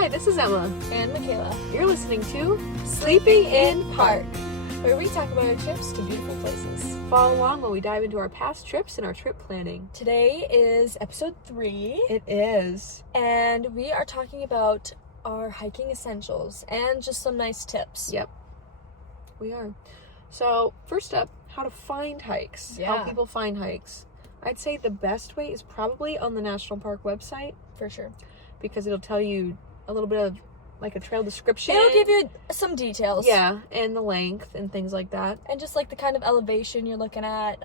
Hi, this is Emma. And Michaela. You're listening to Sleeping in Park. Where we talk about our trips to beautiful places. Follow along while we dive into our past trips and our trip planning. Today is episode 3. It is. And we are talking about our hiking essentials and just some nice tips. Yep. We are. So, first up, how to find hikes. Yeah. How people find hikes. I'd say the best way is probably on the National Park website. For sure. Because it'll tell you a little bit of like a trail description. It'll give you some details. Yeah, and the length and things like that. And just like the kind of elevation you're looking at.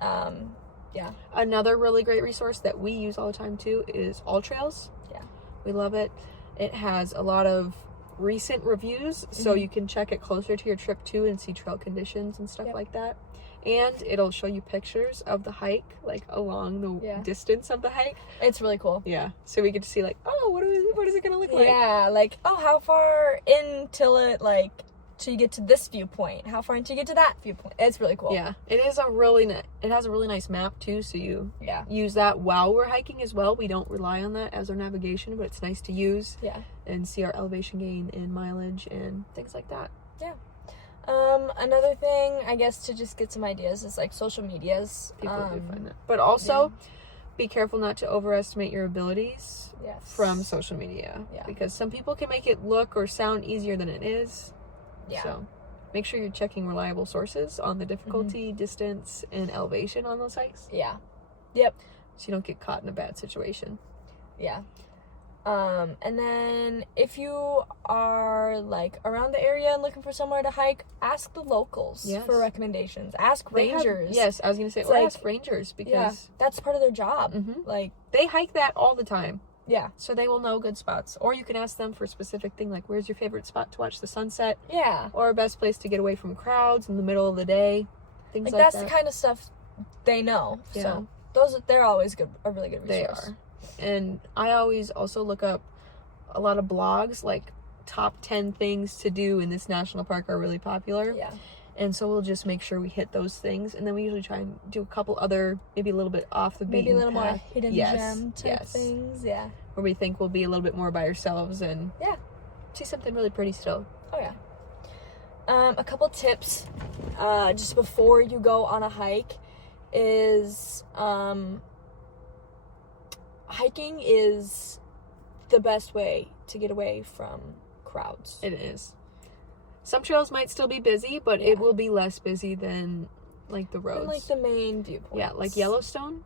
Yeah. Another really great resource that we use all the time too is All Trails. Yeah. We love it. It has a lot of recent reviews, so you can check it closer to your trip too and see trail conditions and stuff like that. And it'll show you pictures of the hike, like along the distance of the hike. It's really cool. Yeah. So we get to see like, oh, what is it gonna look like? Yeah, like, oh, how far in till you get to this viewpoint? How far until you get to that viewpoint? It's really cool. Yeah. It has a really nice map too, so you use that while we're hiking as well. We don't rely on that as our navigation, but it's nice to use. Yeah. And see our elevation gain and mileage and things like that. Yeah. Another thing, I guess, to just get some ideas is like social medias. People do find that. But also, be careful not to overestimate your abilities from social media. Yeah. Because some people can make it look or sound easier than it is. Yeah. So, make sure you're checking reliable sources on the difficulty, distance, and elevation on those hikes. Yeah. Yep. So you don't get caught in a bad situation. Yeah. And then if you are like around the area and looking for somewhere to hike, ask the locals for recommendations. Ask rangers. I was going to say, ask rangers because that's part of their job. Like, they hike that all the time. Yeah. So they will know good spots. Or you can ask them for a specific thing, like where's your favorite spot to watch the sunset? Yeah. Or best place to get away from crowds in the middle of the day. Things like that. That's the kind of stuff they know. Yeah. So they're always a really good resource. They are. And I always also look up a lot of blogs, like top 10 things to do in this national park are really popular. Yeah. And so we'll just make sure we hit those things. And then we usually try and do a couple other, maybe a little bit off the beaten maybe a little path. more hidden gem type things. Yeah. Where we think we'll be a little bit more by ourselves and see something really pretty still. Oh, yeah. A couple tips just before you go on a hike is hiking is the best way to get away from crowds. It is. Some trails might still be busy, but it will be less busy than like the roads. And like the main viewpoints. Yeah, like Yellowstone.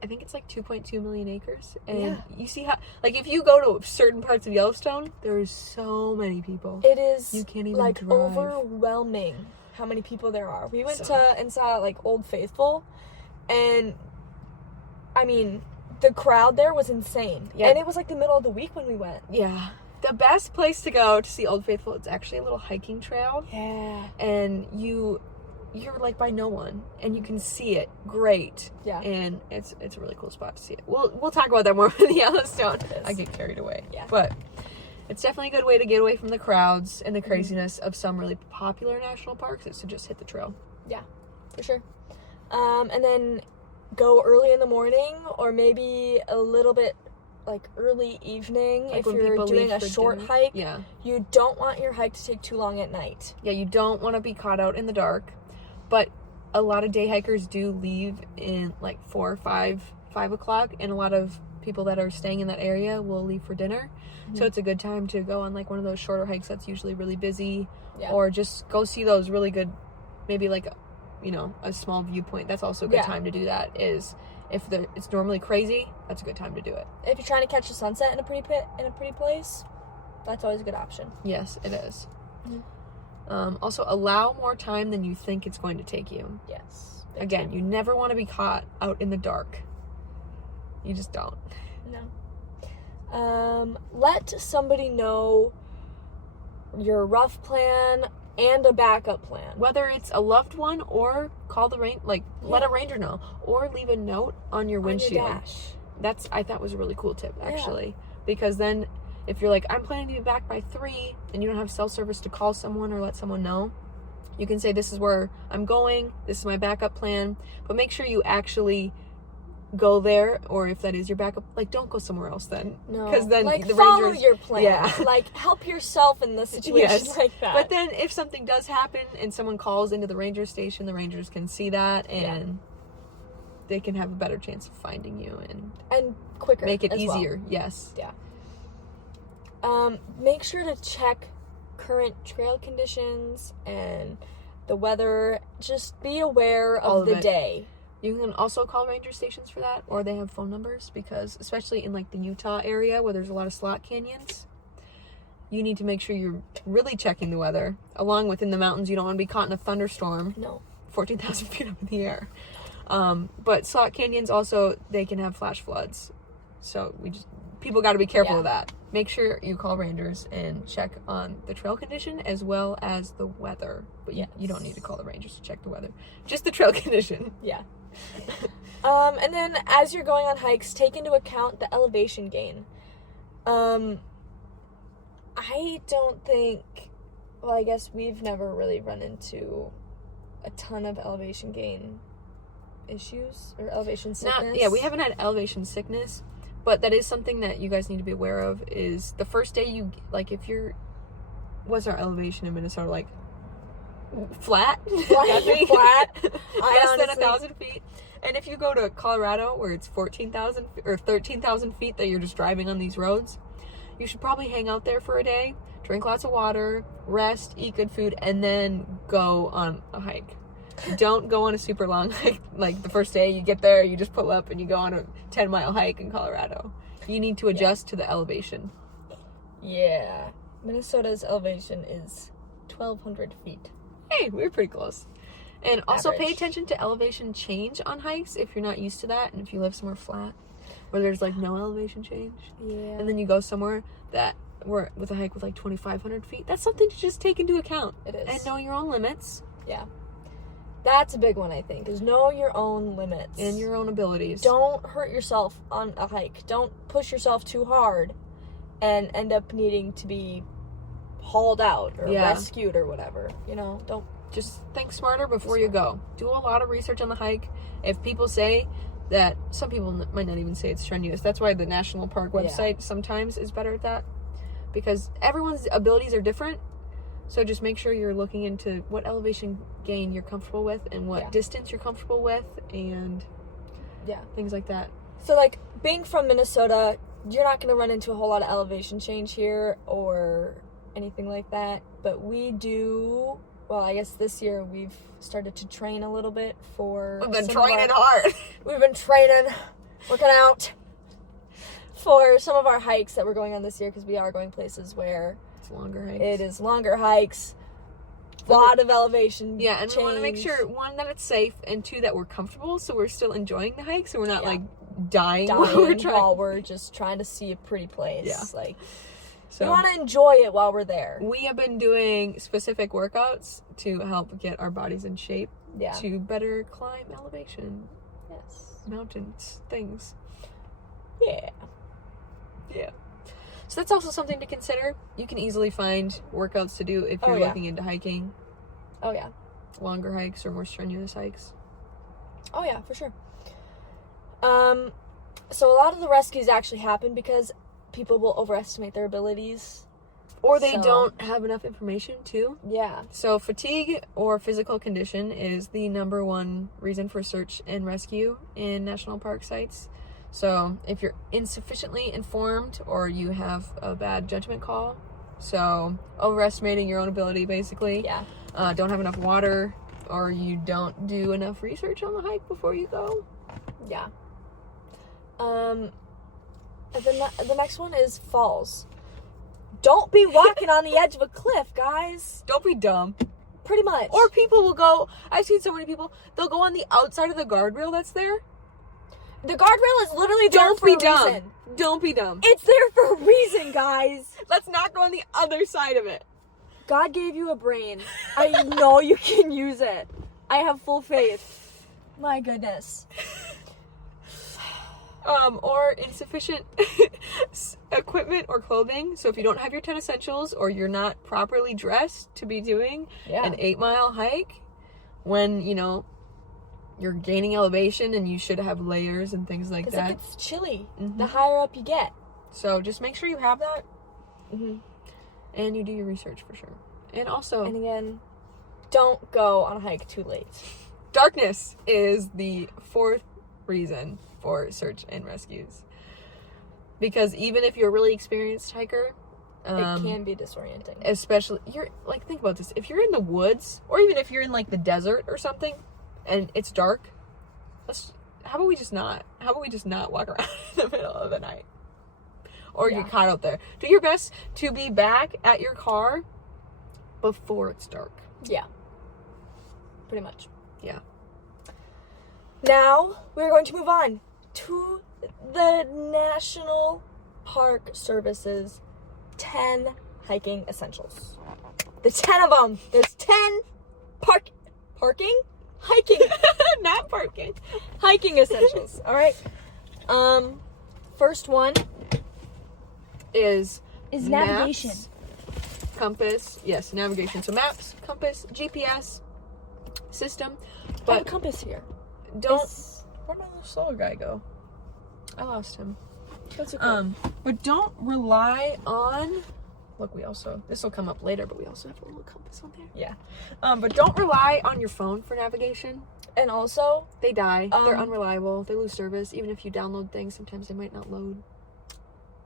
I think it's like 2.2 million acres. And you see how, like, if you go to certain parts of Yellowstone, there's so many people. It is, you can't even like, drive. overwhelming how many people there are. We went to and saw, like, Old Faithful, and, I mean, the crowd there was insane. Yeah. And it was, like, the middle of the week when we went. Yeah. The best place to go to see Old Faithful, it's actually a little hiking trail. Yeah. And you're like by no one, and you can see it great. Yeah. And it's a really cool spot to see it. We'll talk about that more with Yellowstone. I get carried away. Yeah. But it's definitely a good way to get away from the crowds and the craziness of some really popular national parks is to just hit the trail. Yeah, for sure. And then go early in the morning or maybe a little bit like early evening, like if you're doing a short hike. Yeah. You don't want your hike to take too long at night. Yeah, you don't want to be caught out in the dark. But a lot of day hikers do leave in like 4 or 5 o'clock, and a lot of people that are staying in that area will leave for dinner. So it's a good time to go on like one of those shorter hikes that's usually really busy, or just go see those really good, maybe like, a small viewpoint. That's also a good time to do that. Is if it's normally crazy, that's a good time to do it. If you're trying to catch a sunset in a pretty place, that's always a good option. Yes, it is. Also, allow more time than you think it's going to take you. Yes. Again, you never want to be caught out in the dark. You just don't. No. Let somebody know your rough plan and a backup plan. Whether it's a loved one or call the let a ranger know, or leave a note on your windshield. On your dash. I thought was a really cool tip, actually. Because then if you're like, I'm planning to be back by 3 and you don't have cell service to call someone or let someone know, you can say, this is where I'm going, this is my backup plan, but make sure you actually go there, or if that is your backup, like, don't go somewhere else then. No. Because then like, the follow Rangers... your plan. Yeah. Like, help yourself in the situations like that. But then if something does happen and someone calls into the ranger station, the Rangers can see that, and they can have a better chance of finding you and quicker, make it as easier. well. Yes. Yeah. Make sure to check current trail conditions and the weather. Just be aware of the day. You can also call ranger stations for that, or they have phone numbers, because especially in like the Utah area where there's a lot of slot canyons, you need to make sure you're really checking the weather. Along with in the mountains, you don't want to be caught in a thunderstorm. No. 14,000 feet up in the air. But slot canyons also, they can have flash floods. So people got to be careful of that. Make sure you call rangers and check on the trail condition as well as the weather. But you don't need to call the rangers to check the weather. Just the trail condition. Yeah. And then as you're going on hikes, take into account the elevation gain. I don't think, well, I guess we've never really run into a ton of elevation gain issues or elevation sickness. We haven't had elevation sickness, but that is something that you guys need to be aware of. Is the first day you, like, if you're, what's our elevation in Minnesota, like, flat? Flat. Less than 1,000 feet. And if you go to Colorado where it's 14,000 or 13,000 feet that you're just driving on these roads, you should probably hang out there for a day, drink lots of water, rest, eat good food, and then go on a hike. Don't go on a super long hike. Like, the first day you get there, you just pull up and you go on a 10-mile hike in Colorado. You need to adjust to the elevation. Yeah. Minnesota's elevation is 1,200 feet. Hey, we're pretty close. And also Average. pay attention to elevation change on hikes if you're not used to that, and if you live somewhere flat where there's like no elevation change. Yeah. And then you go somewhere with a hike with like 2,500 feet. That's something to just take into account. It is. And know your own limits. Yeah. That's a big one, I think, is know your own limits. And your own abilities. Don't hurt yourself on a hike. Don't push yourself too hard and end up needing to be hauled out or rescued or whatever. You know, don't. Just think smarter before you go. Do a lot of research on the hike. If people say that, some people might not even say it's strenuous. That's why the National Park website sometimes is better at that. Because everyone's abilities are different. So just make sure you're looking into what elevation gain you're comfortable with and what distance you're comfortable with and things like that. So, like, being from Minnesota, you're not going to run into a whole lot of elevation change here or anything like that. But we do, well, I guess this year we've started to train a little bit for... We've been training hard. We've been training, working out for some of our hikes that we're going on this year, because we are going places where... longer hikes. It is longer hikes, a lot of elevation and we want to make sure, one, that it's safe, and two, that we're comfortable, so we're still enjoying the hike, so we're not like dying while we're just trying to see a pretty place. Like, so we want to enjoy it while we're there. We have been doing specific workouts to help get our bodies in shape to better climb elevation. Yes. Mountains, things. Yeah. So that's also something to consider. You can easily find workouts to do if you're looking into hiking. Oh, yeah. Longer hikes or more strenuous hikes. Oh, yeah, for sure. So a lot of the rescues actually happen because people will overestimate their abilities. Or they don't have enough information, too. Yeah. So fatigue or physical condition is the number one reason for search and rescue in national park sites. So if you're insufficiently informed or you have a bad judgment call, so overestimating your own ability, basically. Yeah. Don't have enough water, or you don't do enough research on the hike before you go. Yeah. The next one is falls. Don't be walking on the edge of a cliff, guys. Don't be dumb. Pretty much. Or people will go, I've seen so many people, they'll go on the outside of the guardrail that's there. The guardrail is literally there for a reason. Don't be dumb. It's there for a reason, guys. Let's not go on the other side of it. God gave you a brain. I know you can use it. I have full faith. My goodness. Or insufficient equipment or clothing. So if you don't have your 10 essentials or you're not properly dressed to be doing an 8-mile hike, when, you're gaining elevation and you should have layers and things like that. Because it's chilly, Mhm. the higher up you get. So just make sure you have that Mm-hmm. and you do your research for sure. And also, And again, don't go on a hike too late. darkness is the fourth reason for search and rescues. Because even if you're a really experienced hiker, It can be disorienting. especially think about this, if you're in the woods or even if you're in like the desert or something and it's dark, how about we just not walk around in the middle of the night or Yeah. get caught out there. Do your best to be back at your car before it's dark. Yeah. Pretty much. Yeah. Now, we're going to move on to the National Park Service's 10 hiking essentials. The 10 of them. There's 10 Not parking. hiking essentials. All right. First one is navigation. maps, compass. Yes, navigation. So maps, compass, GPS system. I have a But compass here. don't. Is- Where'd my little solo guy go? I lost him. That's okay. But don't rely on. Look, this will come up later, but we also have a little compass on there. Yeah. But don't rely on your phone for navigation. And also, They die. They're Um, unreliable. They lose service. Even if you download things, sometimes they might not load.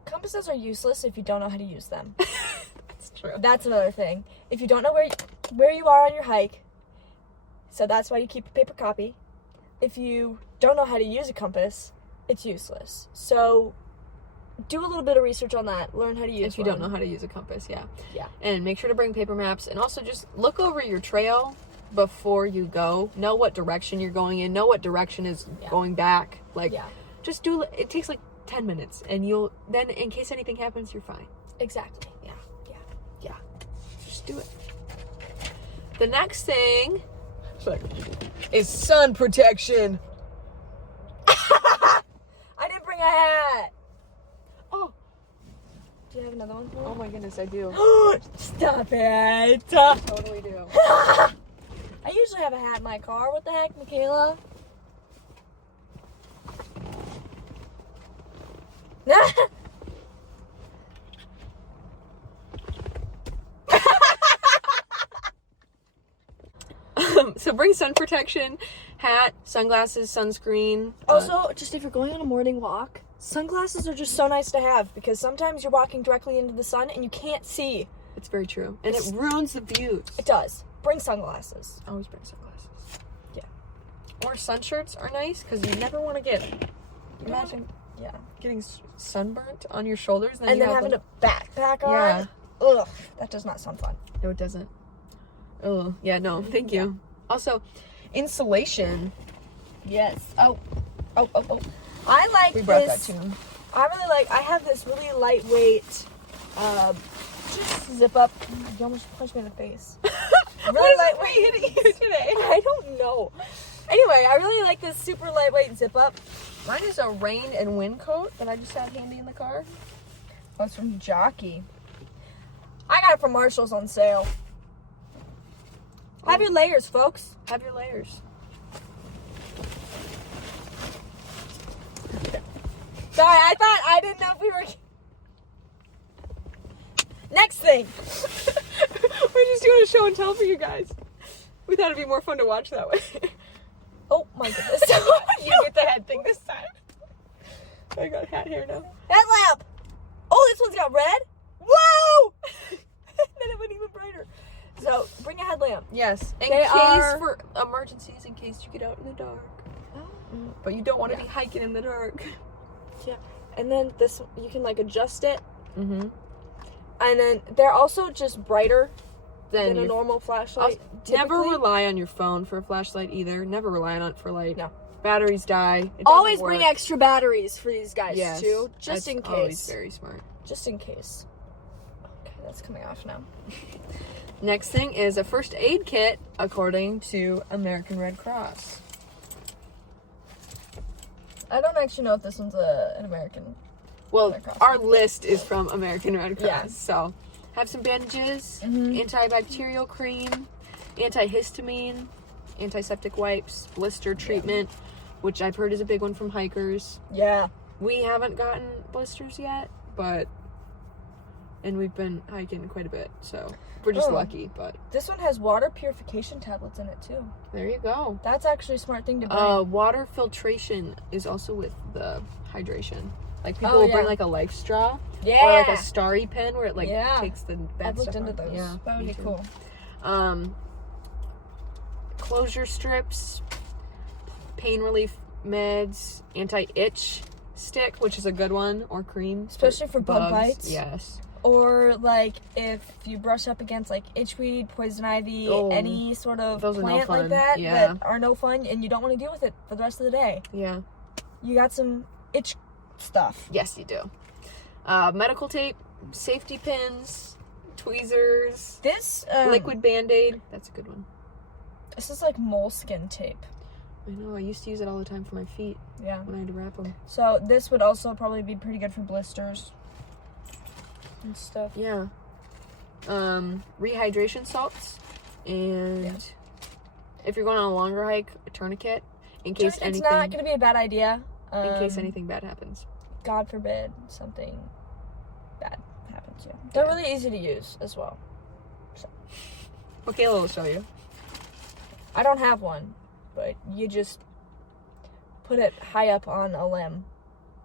compasses are useless if you don't know how to use them. That's true. That's another thing. If you don't know where you are on your hike, so that's why you keep a paper copy. If you don't know how to use a compass, it's useless. So do a little bit of research on that. Learn how to use If you don't know how to use a compass, yeah. Yeah. And make sure to bring paper maps. And also just look over your trail before you go. Know what direction you're going in. Know what direction is going back. Yeah. Just it takes like 10 minutes. And then in case anything happens, you're fine. Exactly. Yeah. Just do it. The next thing is sun protection. I didn't bring a hat. Oh. Do you have another one? Oh my goodness, I do. Stop it. Totally do. I usually have a hat in my car. What the heck, Michaela? So bring sun protection, hat, sunglasses, sunscreen. Also, just if you're going on a morning walk, sunglasses are just so nice to have because sometimes you're walking directly into the sun and you can't see. It's very true. And it ruins the views. It does. Bring sunglasses. Always bring sunglasses. Yeah. Or sun shirts are nice because you never want to get. Imagine Yeah. getting sunburnt on your shoulders. And then having a backpack on. Yeah. Ugh, that does not sound fun. No, it doesn't. Oh, yeah, no, thank you. Also, insulation. Yes. Oh. I like We brought this. that too. I have this really lightweight, just zip up. You almost punched me in the face. Really lightweight. hitting you today? I don't know. Anyway, I really like this super lightweight zip up. Mine is a rain and wind coat that I just have handy in the car. Oh, it's from Jockey. I got it from Marshall's on sale. Have your layers, folks. Have your layers. Sorry, I didn't know if we were... Next thing. We're just doing a show and tell for you guys. We thought it'd be more fun to watch that way. Oh my goodness. You get the head thing this time. I got hat hair now. Headlamp. Oh, this one's got red. Whoa! Then it went even brighter. So, bring a headlamp. Yes, in They case are- for emergencies, in case you get out in the dark. But you don't want to be hiking in the dark. Yeah. And then this, you can like adjust it. Mm-hmm. And then they're also just brighter Then than a you normal flashlight. never typically. rely on your phone for a flashlight either. Never rely on it for light. No. Batteries die. It doesn't Always work. bring extra batteries for these guys Yes, too, just that's in Always case. very smart. Just in case. Okay, that's coming off now. Next thing is a first aid kit, according to American Red Cross. I don't actually know if this one's an American. Well, Red Cross. our list is from American Red Cross. Yeah. So, have some bandages, Mhm. antibacterial cream, antihistamine, antiseptic wipes, blister treatment, which I've heard is a big one from hikers. Yeah. We haven't gotten blisters yet, and we've been hiking quite a bit, so we're just lucky. But this one has water purification tablets in it too. there you go. That's actually a smart thing to bring. Water filtration is also with the hydration. Like people will bring like a life straw, or like a starry pen where it like takes the bad I've looked stuff into out. those. Yeah, That would be cool. Closure strips, pain relief meds, anti-itch stick, which is a good one, or cream, especially for bug bites. Yes. Or like if you brush up against like itchweed, poison ivy, any sort of plant like that that are no fun, and you don't want to deal with it for the rest of the day. Yeah. You got some itch stuff. Yes, you do. Medical tape, safety pins, tweezers. This liquid Band-Aid. That's a good one. This is like moleskin tape. I know. I used to use it all the time for my feet. Yeah. When I had to wrap them. So this would also probably be pretty good for blisters and stuff. Yeah. Rehydration salts, and if you're going on a longer hike, a tourniquet in case anything. It's not going to be a bad idea. In case anything bad happens. God forbid something bad happens to you. They're really easy to use as well. So. Okay, I'll show you. I don't have one, but you just put it high up on a limb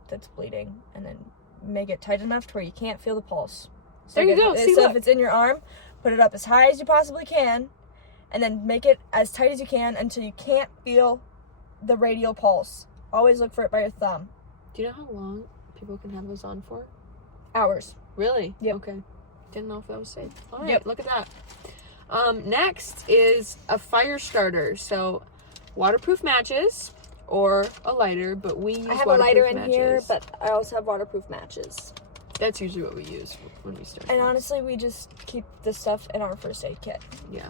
that's bleeding, and then make it tight enough to where you can't feel the pulse. So there you go. So if it's in your arm, put it up as high as you possibly can, and then make it as tight as you can until you can't feel the radial pulse. Always look for it by your thumb. Do you know how long people can have those on for? Hours. Really? Yep. Okay. Didn't know if that was safe. All right, yep. Look at that. Next is a fire starter. So, waterproof matches or a lighter, but we use I have a waterproof lighter in matches. here, but I also have waterproof matches. That's usually what we use when we start. And honestly, we just keep this stuff in our first aid kit. Yeah.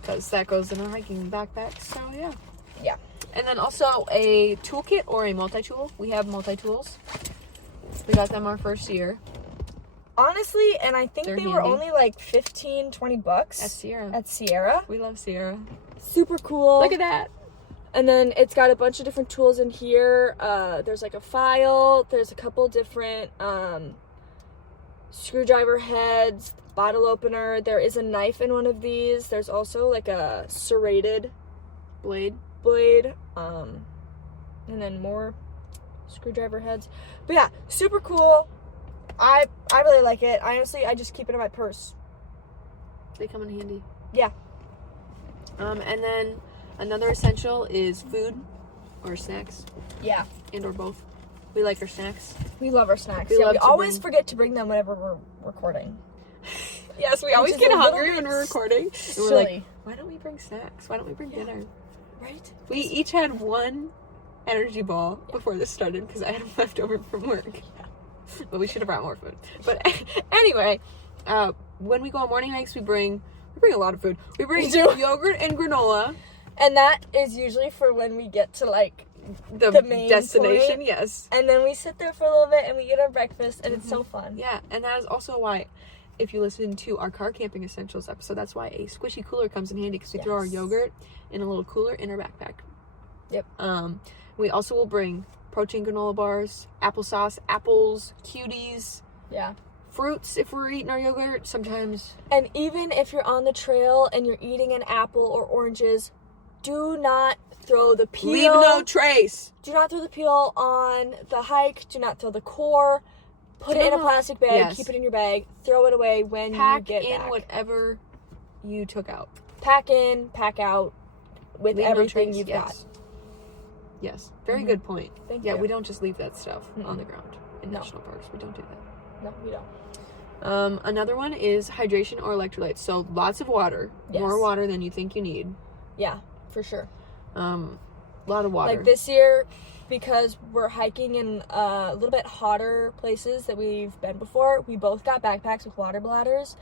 Because that goes in our hiking backpacks, so yeah. Yeah. And then also a toolkit or a multi-tool. We have multi-tools. We got them our first year. Honestly, and I think They're they were only like $15-20 at Sierra. We love Sierra. Super cool. Look at that. And then it's got a bunch of different tools in here. There's like a file. There's a couple different screwdriver heads, bottle opener. There is a knife in one of these. There's also like a serrated blade. And then more screwdriver heads. But yeah, super cool. I really like it. Honestly, I just keep it in my purse. They come in handy. Yeah. And then another essential is food or snacks. Yeah. And or both. We like our snacks. We love our snacks. We always forget to bring them whenever we're recording. Yes, we always get hungry when we're recording. And we're like, why don't we bring snacks? Why don't we bring dinner? Right? We each had one energy ball before this started because I had them left over from work. Yeah. But we should have brought more food. But anyway, when we go on morning hikes, we bring a lot of food. We bring yogurt and granola. And that is usually for when we get to like the main destination, point. Yes. And then we sit there for a little bit and we eat our breakfast, and it's so fun. Yeah, and that is also why, if you listen to our car camping essentials episode, that's why a squishy cooler comes in handy, because we throw our yogurt in a little cooler in our backpack. Yep. We also will bring protein granola bars, applesauce, apples, cuties. Yeah. Fruits if we're eating our yogurt sometimes. And even if you're on the trail and you're eating an apple or oranges, do not throw the peel. Leave no trace. Do not throw the peel on the hike. Do not throw the core. Put it in a plastic bag. Yes. Keep it in your bag. Throw it away when you get back. Pack in whatever you took out. Pack in, pack out with everything you've got. Yes. Very good point. Thank you. We don't just leave that stuff on the ground in national parks. We don't do that. No, we don't. Another one is hydration or electrolytes. So lots of water. Yes. More water than you think you need. Yeah, for sure. A lot of water. Like this year, because we're hiking in a little bit hotter places that we've been before, we both got backpacks with water bladders,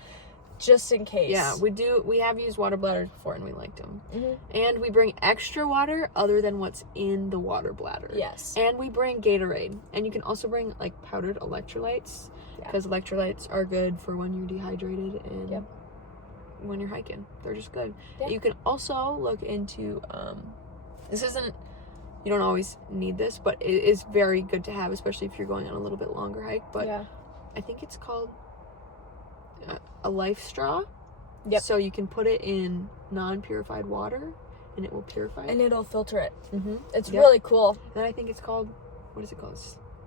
just in case. Yeah, we have used water bladders before and we liked them. Mm-hmm. And we bring extra water other than what's in the water bladder. Yes. And we bring Gatorade. And you can also bring like powdered electrolytes, because electrolytes are good for when you're dehydrated and when you're hiking. They're just good. Yeah. You can also look into, this isn't, you don't always need this, but it is very good to have, especially if you're going on a little bit longer hike. But yeah. I think it's called a life straw. Yep. So you can put it in non-purified water, and it will purify it. And it'll filter it. Mm-hmm. It's really cool. Then I think it's called, what is it called?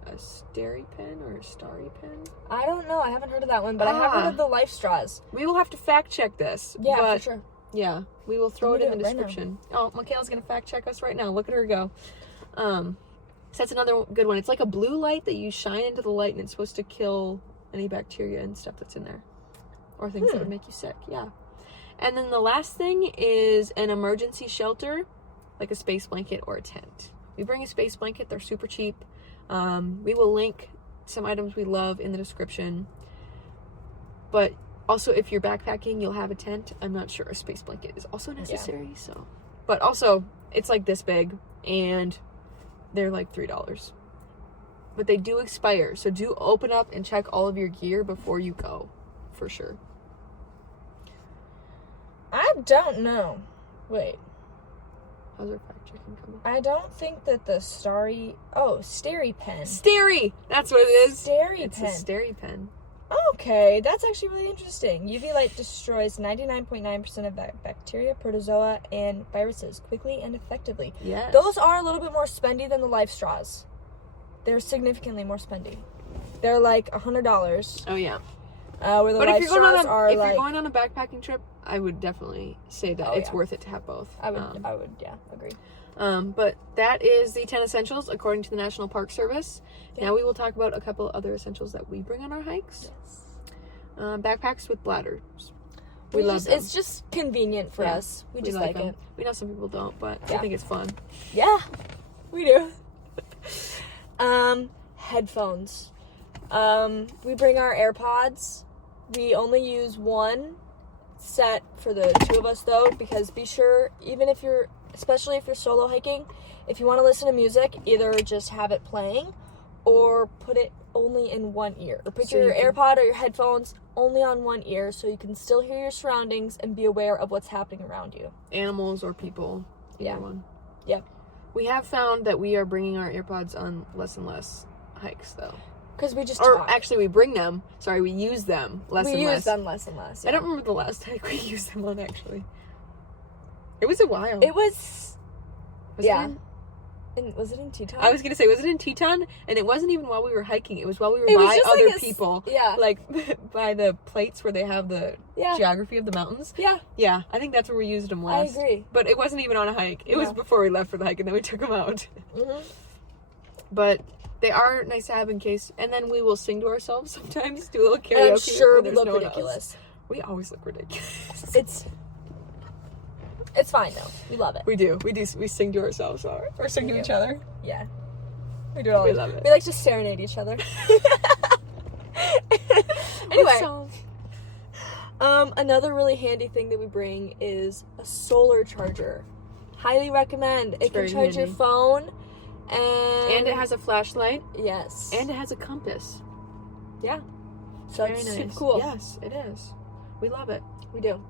A Steri pen or a Starry pen? I don't know. I haven't heard of that one, but I have heard of the life straws. We will have to fact check this. Yeah, but for sure. yeah, we will throw it in the right description. Oh, Michaela's gonna fact check us right now. Look at her go. So that's another good one. It's like a blue light that you shine into the light, and it's supposed to kill any bacteria and stuff that's in there, or things that would make you sick. Yeah. And then the last thing is an emergency shelter, like a space blanket or a tent. We bring a space blanket. They're super cheap. We will link some items we love in the description. But also, if you're backpacking, you'll have a tent. I'm not sure a space blanket is also necessary. Yeah. So, but also, it's like this big, and they're like $3. But they do expire, so do open up and check all of your gear before you go, for sure. I don't know. Wait. How's our fact checking coming? I don't think that the Steri pen. Steri! That's what it is. It's a Steri pen. Okay, that's actually really interesting. UV light destroys 99.9% of bacteria, protozoa, and viruses quickly and effectively. Yes. Those are a little bit more spendy than the life straws. They're significantly more spendy. They're like $100. Oh, yeah. Where the life straws are if you're going on a backpacking trip, I would definitely say that it's worth it to have both. I would, agree. But that is the 10 essentials according to the National Park Service. Yeah. Now we will talk about a couple other essentials that we bring on our hikes. Yes. Backpacks with bladders. We love them. It's just convenient for us. We just like it. We know some people don't, but I think it's fun. Yeah, we do. Headphones. We bring our AirPods. We only use one set for the two of us though, because be sure, especially if you're solo hiking, if you want to listen to music, either just have it playing or put it only in one ear. Or put your AirPod or your headphones only on one ear so you can still hear your surroundings and be aware of what's happening around you. Animals or people. Either one. Yep. We have found that we are bringing our AirPods on less and less hikes though. Because we just talk. talk. Actually, we bring them. Sorry, we use them less and less. We use them less and less. Yeah. I don't remember the last hike we used them on, actually. It was a while. It was... Was it in Teton? I was going to say, was it in Teton? And it wasn't even while we were hiking. It was while we were by other people. Yeah. Like, by the plates where they have the geography of the mountains. Yeah. Yeah, I think that's where we used them last. I agree. But it wasn't even on a hike. It was before we left for the hike, and then we took them out. Mm-hmm. But they are nice to have in case. And then we will sing to ourselves sometimes, do a little karaoke. I'm sure we look ridiculous. We always look ridiculous. It's fine though. We love it. We do. We sing to ourselves or sing to each other. Yeah. We do it all. We love it. We like to serenade each other. Anyway. Another really handy thing that we bring is a solar charger. Highly recommend. It can charge your phone and it has a flashlight. Yes. And it has a compass. Yeah. So it's super cool. Yes, it is. We love it. We do.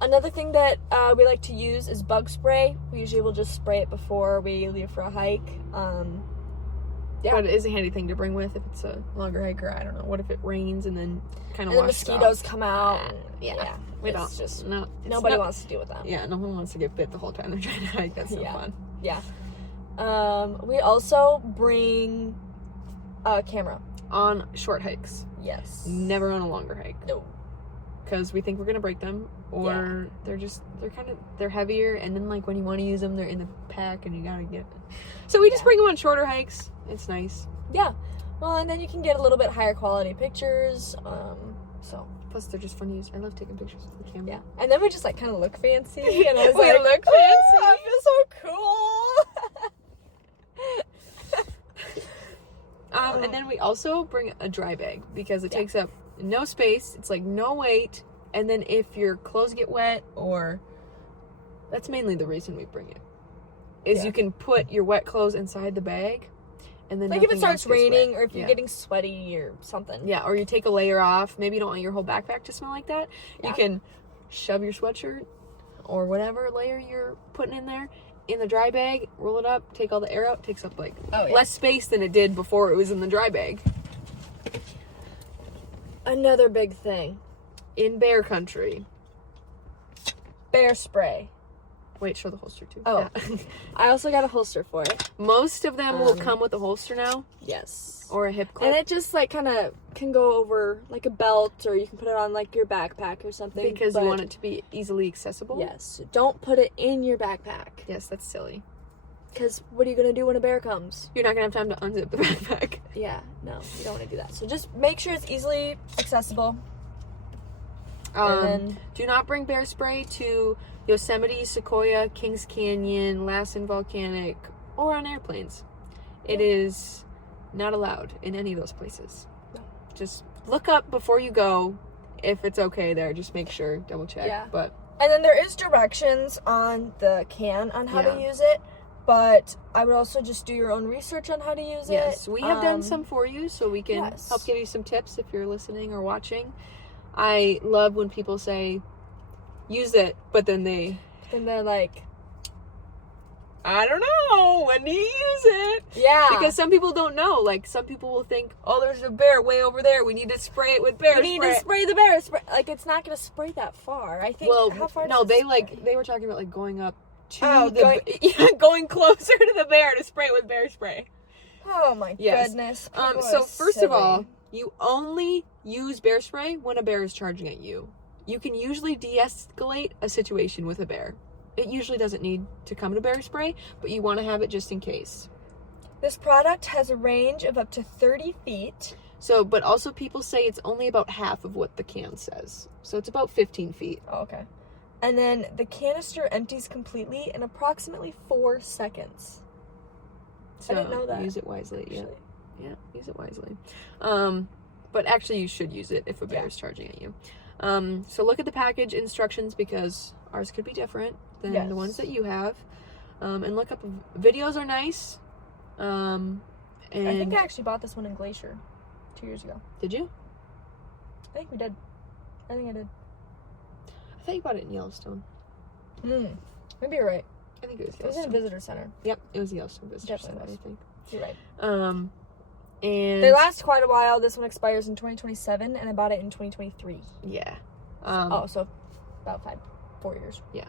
Another thing that we like to use is bug spray. We usually will just spray it before we leave for a hike. But it is a handy thing to bring with if it's a longer hike, or I don't know. What if it rains and then kind of the mosquitoes come out? Yeah. Nobody wants to deal with that. Yeah, no one wants to get bit the whole time they're trying to hike. That's no fun. Yeah. We also bring a camera. On short hikes. Yes. Never on a longer hike. No. Because we think we're gonna break them, or they're heavier, and then like when you want to use them, they're in the pack, and you gotta get. So we just bring them on shorter hikes. It's nice. Yeah, well, and then you can get a little bit higher quality pictures. So plus they're just fun to use. I love taking pictures with the camera. Yeah, and then we just like kind of look fancy. And I was we look fancy. I feel so cool. And then we also bring a dry bag because it takes up no space. It's like no weight. And then if your clothes get wet, or that's mainly the reason we bring it, is you can put your wet clothes inside the bag, and then like if it nothing starts else gets raining wet. or if you're getting sweaty or something. Yeah, or you take a layer off. Maybe you don't want your whole backpack to smell like that. Yeah. You can shove your sweatshirt or whatever layer you're putting in there in the dry bag, roll it up, take all the air out. It takes up like less space than it did before it was in the dry bag. Another big thing. In bear country. Bear spray. Wait, show the holster too. Oh. Yeah. I also got a holster for it. Most of them will come with a holster now. Yes. Or a hip clip. And it just like kind of can go over like a belt, or you can put it on like your backpack or something. Because you want it to be easily accessible. Yes. Don't put it in your backpack. Yes, that's silly. Because what are you going to do when a bear comes? You're not going to have time to unzip the backpack. Yeah, no, you don't want to do that. So just make sure it's easily accessible. And then, do not bring bear spray to Yosemite, Sequoia, Kings Canyon, Lassen Volcanic, or on airplanes. It is not allowed in any of those places. No. Just look up before you go if it's okay there. Just make sure, double check. Yeah. But and then there is directions on the can on how Yeah. to use it, but I would also just do your own research on how to use it. yes, we have done some for you, so we can yes. help give you some tips if you're listening or watching. I love when people say, use it, but then they're like, I don't know, when do you use it? yeah. Because some people don't know. Like, some people will think, oh, there's a bear way over there. We need to spray it with bear you need to spray the bear spray. Like, it's not going to spray that far. I think, how far no, does it spray? they were talking about, like, going up to going closer to the bear to spray it with bear spray. Oh, my Yes. goodness. So, first of all, you only use bear spray when a bear is charging at you. You can usually de-escalate a situation with a bear. It usually doesn't need to come to bear spray, but you want to have it just in case. This product has a range of up to 30 feet. So, but also people say it's only about half of what the can says. So it's about 15 feet. Oh, okay. And then the canister empties completely in approximately 4 seconds. So I didn't know that. Use it wisely. Actually. Yeah, use it wisely. But actually you should use it if a bear is charging at you. So look at the package instructions because ours could be different than the ones that you have. And look up, videos are nice. And I think I actually bought this one in Glacier 2 years ago. Did you? I think we did. I think I did. I thought you bought it in Yellowstone. Maybe you're right. I think it was It was Yellowstone. in a visitor center. Yep, it was Yellowstone Visitor Definitely Center, was. I think. You're right. And They last quite a while. This one expires in 2027, and I bought it in 2023. yeah. So about 4 years. Yeah.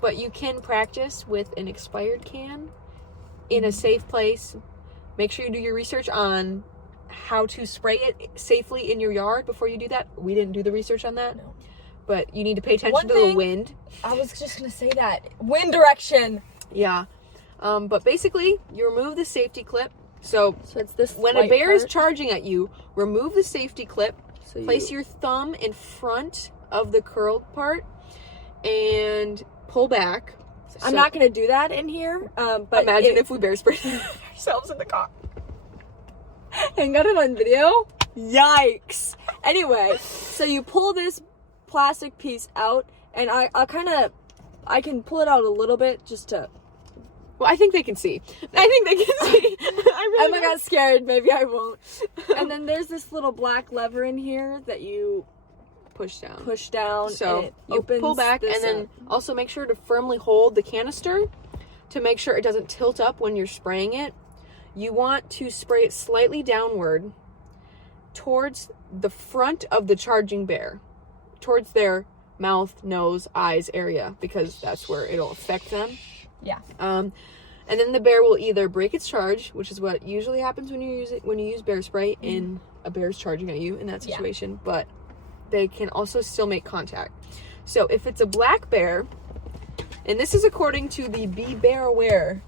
But you can practice with an expired can in a safe place. Make sure you do your research on how to spray it safely in your yard before you do that. We didn't do the research on that. No. But you need to pay attention to the wind. I was just going to say that. Wind direction. Yeah. But basically, you remove the safety clip. So it's this when a bear is charging at you, remove the safety clip. So place your thumb in front of the curled part and pull back. I'm not going to do that in here. But imagine if we bear sprayed ourselves in the car and got it on video. Yikes. Anyway, so you pull this plastic piece out, and I can pull it out a little bit just to. Well, I think they can see. I think they can see. I got scared. Maybe I won't. And then there's this little black lever in here that you push down. So and it you pull back, and then also make sure to firmly hold the canister to make sure it doesn't tilt up when you're spraying it. You want to spray it slightly downward towards the front of the charging bear, towards their mouth, nose, eyes area, because that's where it'll affect them. Yeah. And then the bear will either break its charge, which is what usually happens when you use bear spray in a bear's charging at you in that situation, but they can also still make contact. So if it's a black bear, and this is according to the Be Bear Aware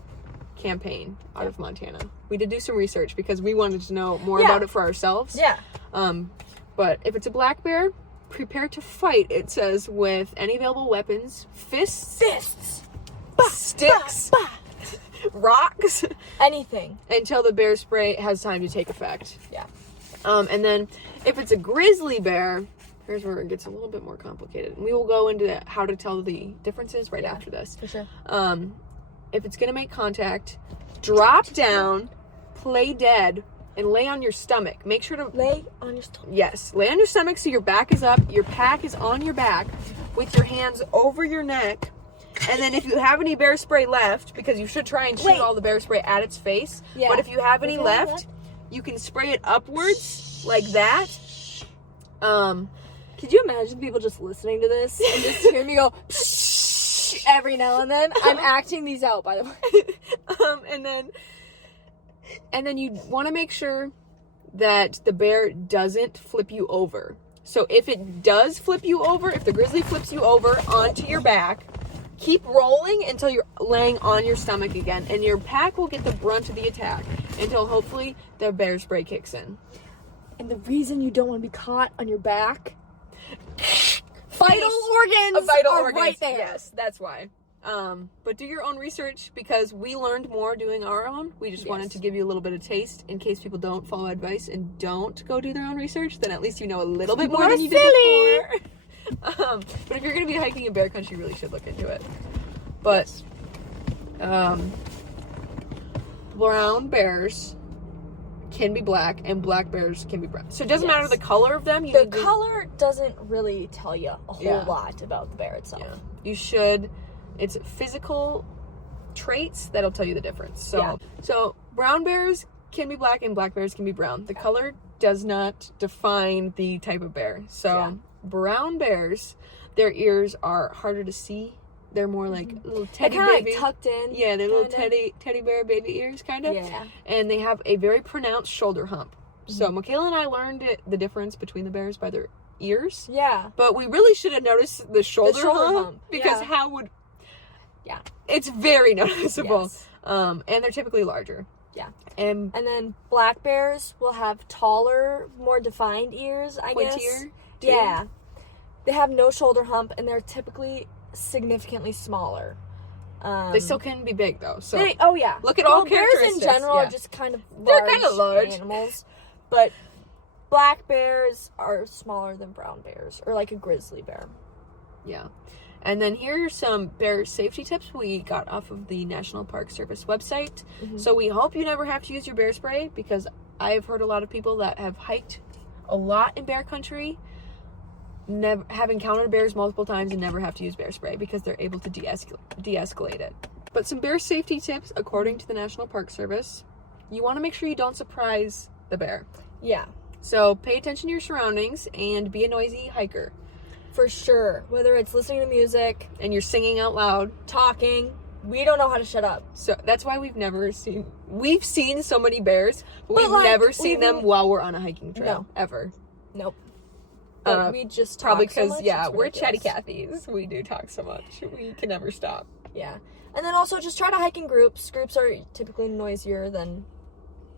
campaign out of Montana. We did do some research because we wanted to know more about it for ourselves. Yeah. But if it's a black bear, prepare to fight, it says, with any available weapons, fists, sticks, rocks, anything, until the bear spray has time to take effect. Yeah. And then if it's a grizzly bear, here's where it gets a little bit more complicated. We will go into how to tell the differences right after this. For sure. If it's going to make contact, drop down, play dead and lay on your stomach. Make sure to lay on your stomach. Yes, lay on your stomach so your back is up, your pack is on your back, with your hands over your neck. And then if you have any bear spray left, because you should try and shoot all the bear spray at its face, but if you have any left, you can spray it upwards like that. Could you imagine people just listening to this and just hear me go every now and then? I'm acting these out, by the way. And then you want to make sure that the bear doesn't flip you over. So if it does flip you over, if the grizzly flips you over onto your back, keep rolling until you're laying on your stomach again, and your pack will get the brunt of the attack until hopefully the bear spray kicks in. And the reason you don't want to be caught on your back, vital organs are right there. Yes, that's why. But do your own research, because we learned more doing our own. We just wanted to give you a little bit of taste in case people don't follow advice and don't go do their own research. Then at least you know a little bit more than you did before. But if you're going to be hiking in bear country, you really should look into it. But brown bears can be black and black bears can be brown. So it doesn't matter the color of them. The color doesn't really tell you a whole lot about the bear itself. Yeah. You should. It's physical traits that'll tell you the difference. So brown bears can be black and black bears can be brown. The color does not define the type of bear. So brown bears, their ears are harder to see. They're more like little teddy baby. Like tucked in. Yeah, they're little teddy bear baby ears, kind of. Yeah. And they have a very pronounced shoulder hump. So Michaela and I learned the difference between the bears by their ears. Yeah. But we really should have noticed the shoulder hump. Because how would... Yeah. It's very noticeable. Yes. And they're typically larger. Yeah. And then black bears will have taller, more defined ears, I guess. Pointier? Yeah. They have no shoulder hump, and they're typically significantly smaller. They still can be big, though. So look at all characteristics. Bears in general are just kind of large, they're kind of large animals. But black bears are smaller than brown bears, or like a grizzly bear. Yeah. And then here are some bear safety tips we got off of the National Park Service website. So we hope you never have to use your bear spray, because I've heard a lot of people that have hiked a lot in bear country have encountered bears multiple times and never have to use bear spray because they're able to de-escalate it. But some bear safety tips, according to the National Park Service, you want to make sure you don't surprise the bear. Yeah. So pay attention to your surroundings and be a noisy hiker. For sure. Whether it's listening to music and you're singing out loud, talking, we don't know how to shut up. So that's why we've seen so many bears, but we've never seen them while we're on a hiking trail. Ever. Nope. But we just talk probably because so much. We're chatty Cathys. We do talk so much. We can never stop. Yeah. And then also just try to hike in groups. Groups are typically noisier than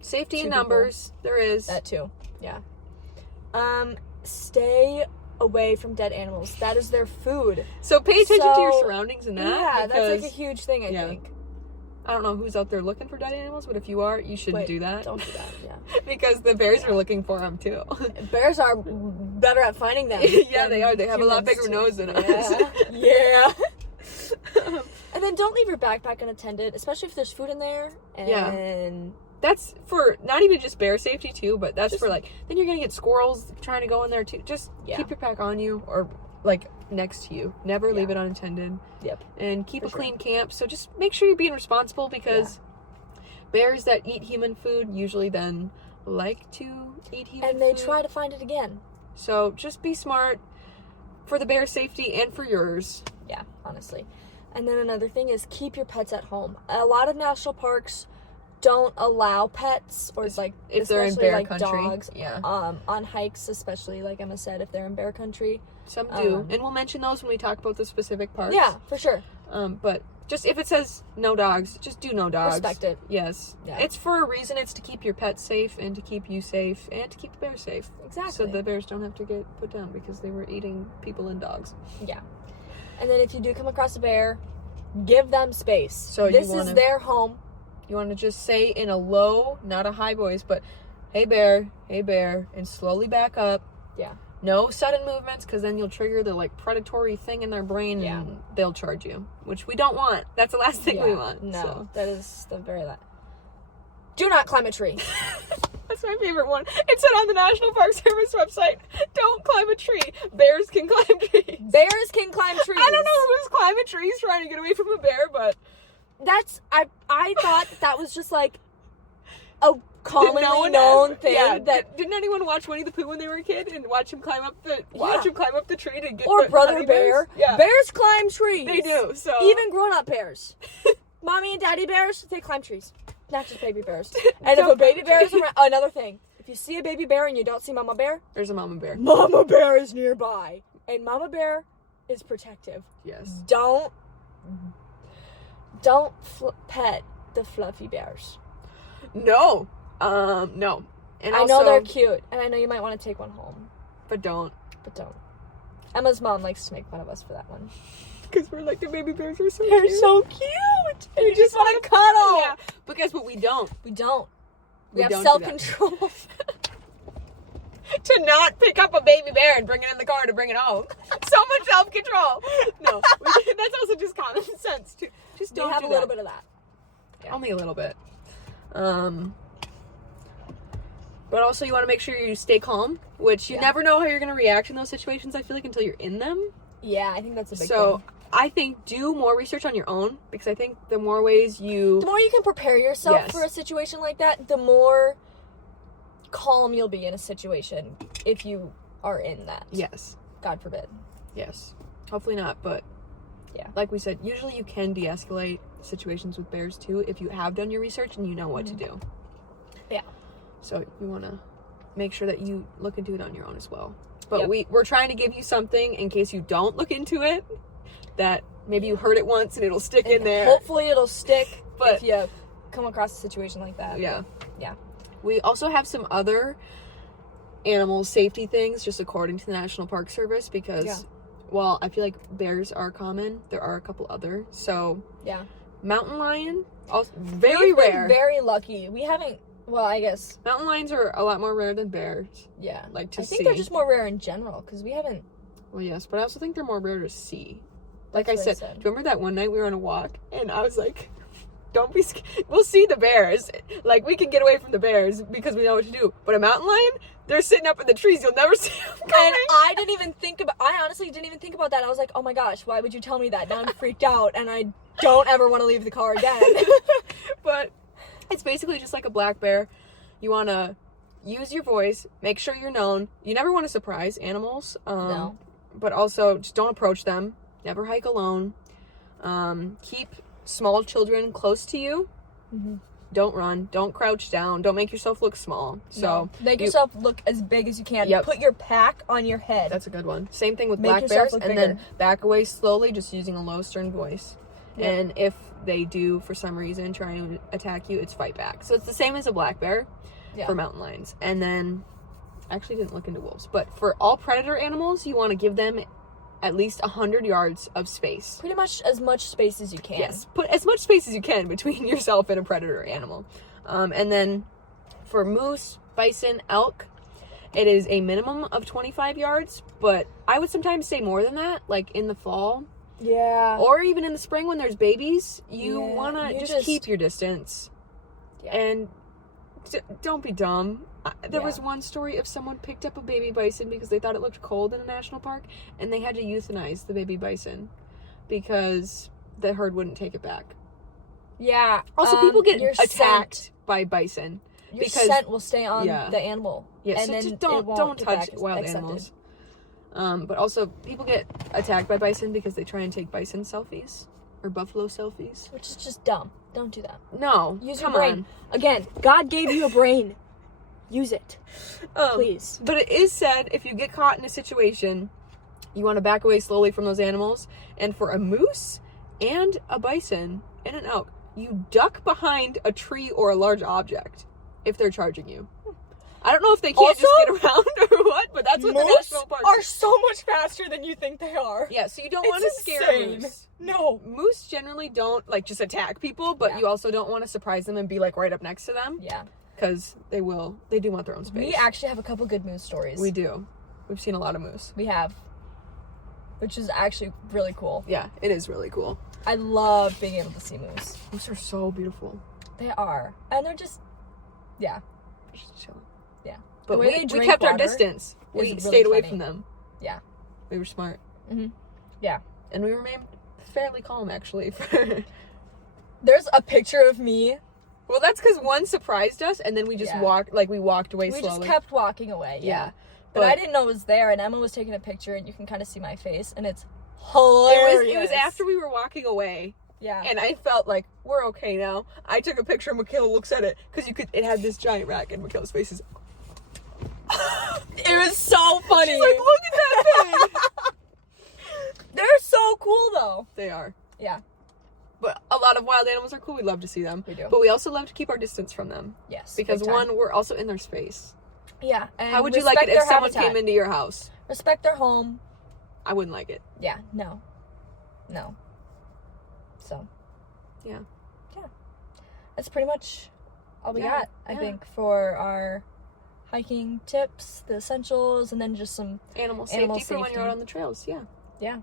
safety in numbers. People. There is that too. Yeah. Stay away from dead animals. That is their food. So pay attention to your surroundings and that. Yeah, that's like a huge thing, I think. I don't know who's out there looking for dead animals, but if you are, you shouldn't do that. Don't do that, yeah. Because the bears are looking for them, too. Bears are better at finding them. Yeah, they are. They have a lot bigger nose than us. Yeah. And then don't leave your backpack unattended, especially if there's food in there. And that's for not even just bear safety, too, but that's for, like, then you're going to get squirrels trying to go in there, too. Just keep your pack on you or, like, next to you. Never leave it unattended. Yep. And keep a clean camp. So just make sure you're being responsible, because bears that eat human food usually then like to eat human food. And they try to find it again. So just be smart for the bear safety and for yours. Yeah, honestly. And then another thing is keep your pets at home. A lot of national parks don't allow pets, or like if they're in bear country, dogs, on hikes, especially like Emma said, if they're in bear country. Some do, and we'll mention those when we talk about the specific parks. Yeah, for sure. But just if it says no dogs, just do no dogs. Respect it. Yes. Yeah. It's for a reason. It's to keep your pets safe and to keep you safe and to keep the bears safe. Exactly. So the bears don't have to get put down because they were eating people and dogs. Yeah. And then if you do come across a bear, give them space. So this is their home. You want to just say in a low, not a high voice, but, hey bear, and slowly back up. Yeah. No sudden movements, because then you'll trigger the, like, predatory thing in their brain, and they'll charge you, which we don't want. That's the last thing we want. No, that is the very last. Do not climb a tree. That's my favorite one. It said on the National Park Service website, don't climb a tree. Bears can climb trees. Bears can climb trees. I don't know who's climbing trees trying to get away from a bear, but... I thought that was just like a commonly known thing. Yeah, that didn't anyone watch Winnie the Pooh when they were a kid and watch him climb up the tree to get or the Brother honey Bear? bears? Yeah. Bears climb trees. They do, so... Even grown-up bears. Mommy and daddy bears, they climb trees. Not just baby bears. And if a baby bear is around... Another thing. If you see a baby bear and you don't see Mama Bear... There's a Mama Bear. Mama Bear is nearby. And Mama Bear is protective. Yes. Don't pet the fluffy bears. No. No. And I know they're cute, and I know you might want to take one home. But don't. Emma's mom likes to make fun of us for that one. Because we're like, the baby bears are so They're cute. so cute! And you just want to cuddle! Yeah. But guess what? We don't. We don't. We have don't do self-control. To not pick up a baby bear and bring it in the car to bring it home. So much self-control. No. That's also just common sense, too. Just don't We have do a little that. bit of that. Yeah. Only a little bit. But also you want to make sure you stay calm, which you never know how you're going to react in those situations, I feel like, until you're in them. Yeah, I think that's a big So thing. I think do more research on your own, because I think the more ways The more you can prepare yourself Yes. for a situation like that, the more calm you'll be in a situation if you are in that. Yes. God forbid. Yes. Hopefully not, but Yeah. like we said, usually you can de-escalate situations with bears too if you have done your research and you know what to do. Yeah. So you want to make sure that you look into it on your own as well. But Yep. we're trying to give you something in case you don't look into it, that maybe you heard it once and it'll stick in there. Hopefully it'll stick But- if you come across a situation like that. Yeah. Yeah. We also have some other animal safety things just according to the National Park Service because while I feel like bears are common, there are a couple other. So Yeah. mountain lion, also very We've been rare. very lucky. We haven't, well, I guess, Mountain lions are a lot more rare than bears. yeah. Like to I think see. they're just more rare in general because we haven't. Well, yes, but I also think they're more rare to see. Like I That's what said, do you remember that one night we were on a walk and I was like, don't be scared. We'll see the bears. Like, we can get away from the bears because we know what to do. But a mountain lion, they're sitting up in the trees. You'll never see them coming. And I honestly didn't even think about that. I was like, oh my gosh, why would you tell me that? Now I'm freaked out and I don't ever want to leave the car again. But it's basically just like a black bear. You want to use your voice, make sure you're known. You never want to surprise animals. No. But also, just don't approach them. Never hike alone. Keep small children close to you. Mm-hmm. Don't run. Don't crouch down. Don't make yourself look small. So make yourself look as big as you can. Yep. Put your pack on your head. that's a good one. Same thing with Make black yourself bears, look and bigger. then back away slowly, just using a low, stern voice. Yeah. And if they do, for some reason, try to attack you, it's fight back. So it's the same as a black bear for mountain lions. And then, I actually didn't look into wolves, but for all predator animals, you want to give them at least 100 yards of space. Pretty much as much space as you can. Yes, put as much space as you can between yourself and a predator animal. And then for moose, bison, elk, it is a minimum of 25 yards, but I would sometimes say more than that, like in the fall. Yeah. Or even in the spring when there's babies, you Yeah, want to you just keep your distance. Yeah. And don't be dumb. There Yeah. was one story of someone picked up a baby bison because they thought it looked cold in a national park, and they had to euthanize the baby bison because the herd wouldn't take it back. Yeah. Also, people get your attacked scent- by bison. Your because- scent will stay on Yeah. the animal. Yeah, and so then just it don't won't get touch back wild accepted. animals. But also, people get attacked by bison because they try and take bison selfies or buffalo selfies. Which is just dumb. Don't do that. No, Use come your brain. on. Again, God gave you a brain. Use it. Please. But it is said if you get caught in a situation, you want to back away slowly from those animals. And for a moose and a bison and an elk, you duck behind a tree or a large object if they're charging you. I don't know if they can't Also, just get around or what, but that's what the Moose national parks are so much faster than you think they are. Yeah, so you don't It's want to scare a insane. moose. No. Moose generally don't like just attack people, but Yeah. you also don't want to surprise them and be like right up next to them Yeah. because they do want their own space. We actually have a couple good moose stories. We do. We've seen a lot of moose. We have. Which is actually really cool. Yeah, it is really cool. I love being able to see moose. Moose are so beautiful. They are. And they're just Yeah. Just chilling. Yeah. But The way they we drink kept our water distance. We really stayed away funny. from them. Yeah. We were smart. Mm-hmm. Yeah. And we remained fairly calm, actually. There's a picture of me. Well, that's because one surprised us, and then we just Yeah. we walked away slowly. We just kept walking away. Yeah. But I didn't know it was there, and Emma was taking a picture, and you can kind of see my face, and it's hilarious. It was after we were walking away. Yeah. And I felt like, we're okay now. I took a picture, and Michaela looks at it, because it had this giant rack, and Michaela's face is... It was so funny. She's like, look at that thing! They're so cool, though. They are. Yeah. But a lot of wild animals are cool. We love to see them. We do. But we also love to keep our distance from them. Yes. Because big time. one, we're also in their space. Yeah. And How would you like it if their someone habitat. came into your house? Respect their home. I wouldn't like it. Yeah. No. So. Yeah. Yeah. That's pretty much all we Yeah, got, I yeah. think, for our hiking tips, the essentials, and then just some, Animal Animal safety for when you're safety. out on the trails. Yeah. yeah.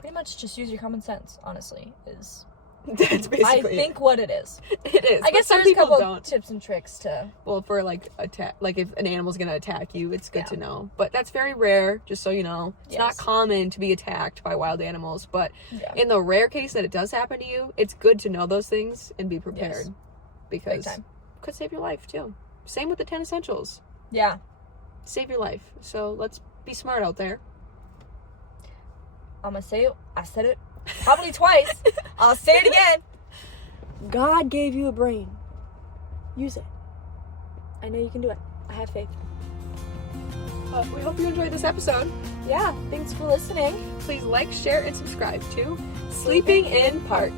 Pretty much just use your common sense, honestly, is That's basically I think what it is. it is. I guess some there's a people couple don't. tips and tricks to... Well, for like if an animal's gonna attack you, it's good Yeah. to know. But that's very rare, just so you know. It's not Yes. common to be attacked by wild animals, but Yeah. in the rare case that it does happen to you, it's good to know those things and be prepared. Yes. Because Big time. it could save your life too. Same with the 10 essentials. Yeah. Save your life. So let's be smart out there. I'm gonna say it. I said it probably twice. I'll say it again. God gave you a brain. Use it. I know you can do it. I have faith. We hope you enjoyed this episode. Yeah. Thanks for listening. Please like, share, and subscribe to Sleeping in Park.